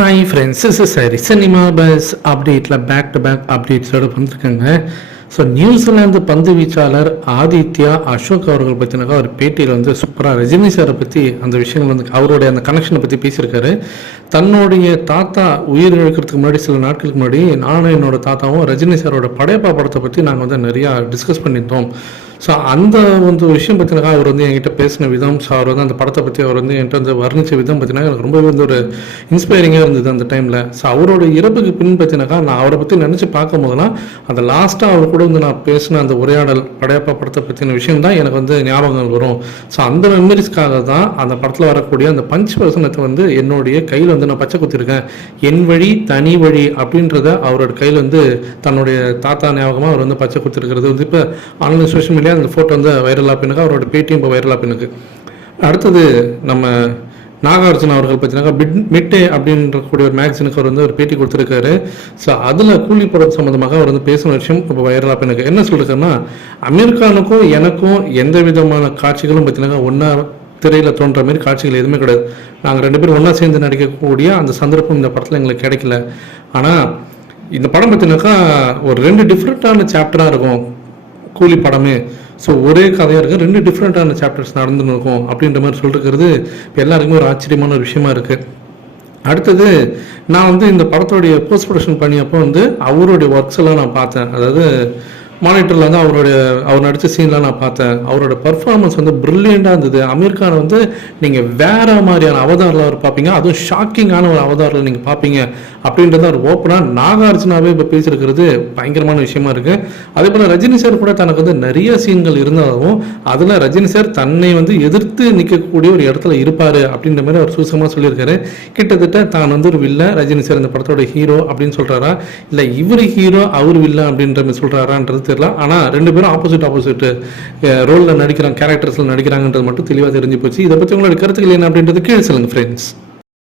Hi friends, is சரி cinema bus அப்டேட்டில் back to back அப்டேட்ஸோடு வந்துருக்காங்க. ஸோ நியூசிலாந்து பந்து வீச்சாளர் ஆதித்யா அசோக் அவர்கள் பற்றினாக்கா ஒரு பேட்டியில் வந்து சூப்பராக ரஜினி சாரை பற்றி அந்த விஷயங்கள் வந்து அவருடைய அந்த கனெக்ஷனை பற்றி பேசியிருக்காரு. தன்னுடைய தாத்தா உயிர் இழக்கிறதுக்கு முன்னாடி சில நாட்களுக்கு முன்னாடி நானும் என்னோட தாத்தாவும் ரஜினி சாரோட படையப்பா படத்தை பற்றி நாங்கள் வந்து நிறையா டிஸ்கஸ் பண்ணியிருந்தோம். ஸோ அந்த வந்து விஷயம் பார்த்தீங்கன்னா அவர் வந்து என்கிட்ட பேசின விதம், ஸோ அவர் வந்து அந்த படத்தை பற்றி அவர் வந்து என்கிட்ட வந்து வர்ணித்த விதம் பார்த்தீங்கன்னா எனக்கு ரொம்பவே வந்து ஒரு இன்ஸ்பைரிங்காக இருந்தது அந்த டைமில். ஸோ அவரோட இறப்புக்கு பின் பார்த்தீங்கன்னாக்கா நான் அவரை பற்றி நினச்சி பார்க்கும் போதெல்லாம் அந்த லாஸ்ட்டாக அவர் கூட வந்து நான் பேசின அந்த உரையாடல் படையப்பா படத்தை பற்றின விஷயம் தான் எனக்கு வந்து ஞாபகங்கள் வரும். ஸோ அந்த மெமரிஸ்க்காக தான் அந்த படத்தில் வரக்கூடிய அந்த பஞ்ச் வசனத்தை வந்து என்னுடைய கையில் வந்து நான் பச்சை குத்திருக்கேன். என் வழி தனி வழி அப்படின்றத அவரோட கையில் வந்து தன்னுடைய தாத்தா ஞாபகமாக அவர் வந்து பச்சை குத்திருக்கிறது வந்து இப்போ ஆன்லைன் சோஷியல் மீடியா அந்த ஃபோட்டோ வந்து வைரலாக பின்னுக்கு, அவரோட பேட்டியும் இப்போ வைரலாக பின்னுக்கு. அடுத்தது நம்ம நாகார்ஜுன அவர்கள் பார்த்தீங்கன்னா மிட்டே அப்படின்றக்கூடிய ஒரு மேக்சினுக்கு அவர் வந்து ஒரு பேட்டி கொடுத்துருக்காரு. ஸோ அதில் கூலி படம் சம்மந்தமாக அவர் வந்து பேசின விஷயம் இப்போ வைரலாக பின்னுக்கு என்ன சொல்லியிருக்காருன்னா, அமீர்கானுக்கும் எனக்கும் எந்த விதமான காட்சிகளும் பார்த்தீங்கன்னா ஒன்றா திரையில் தோன்ற மாதிரி காட்சிகள் எதுவுமே கிடையாது. நாங்கள் ரெண்டு பேரும் ஒன்றா சேர்ந்து நடிக்கக்கூடிய அந்த சந்தர்ப்பம் இந்த படத்தில் எங்களுக்கு கிடைக்கல. ஆனால் இந்த படம் பார்த்தீங்கன்னாக்கா ஒரு 2 டிஃப்ரெண்ட்டான சாப்டராக இருக்கும் கூலி படமே. ஸோ ஒரே கதையாக இருக்குது, 2 டிஃப்ரெண்ட்டான சாப்டர்ஸ் நடந்துன்னு இருக்கும் அப்படின்ற மாதிரி சொல்லிருக்கிறது இப்போ எல்லாருக்குமே ஒரு ஆச்சரியமான ஒரு விஷயமா இருக்குது. அடுத்தது நான் வந்து இந்த படத்தோடைய போஸ்ட் ப்ரொடக்ஷன் பண்ணியப்போ வந்து அவருடைய ஒர்க்ஸ் எல்லாம் நான் பார்த்தேன். அதாவது மானிட்டரில் வந்து அவர் நடித்த சீன்லாம் நான் பார்த்தேன். அவரோட பர்ஃபார்மன்ஸ் வந்து ப்ரில்லியண்டாக இருந்தது. அமீர் கான் வந்து நீங்கள் வேறு மாதிரியான அவதாரில் அவர் பார்ப்பீங்க, அதுவும் ஷாக்கிங்கான ஒரு அவதாரில் நீங்கள் பார்ப்பீங்க அப்படின்றத ஒரு ஓப்பனாக நாகார்ஜுனாவே இப்போ பேசியிருக்கிறது பயங்கரமான விஷயமா இருக்குது. அதே போல் ரஜினி சார் கூட தனக்கு வந்து நிறைய சீன்கள் இருந்தாலும் அதில் ரஜினி சார் தன்னை வந்து எதிர்த்து நிற்கக்கூடிய ஒரு இடத்துல இருப்பார் அப்படின்ற மாதிரி அவர் சூசமாக சொல்லியிருக்காரு. கிட்டத்தட்ட தான் வந்து ஒரு வில்ல, ரஜினி சார் இந்த படத்தோட ஹீரோ அப்படின்னு சொல்கிறாரா, இல்லை இவர் ஹீரோ அவர் வில்ல அப்படின்ற மாதிரி சொல்கிறாரான்றது தெரியல. ஆனால் 2 பேரும் ஆப்போசிட் ரோலில் நடிக்கிறாங்க, கேரக்டர்ஸில் நடிக்கிறாங்கன்றது மட்டும் தெளிவாக தெரிஞ்சு போச்சு. இதை பற்றி உங்களோட கருத்துக்கள் என்ன அப்படின்றது கீழே சொல்லுங்கள் ஃப்ரெண்ட்ஸ்.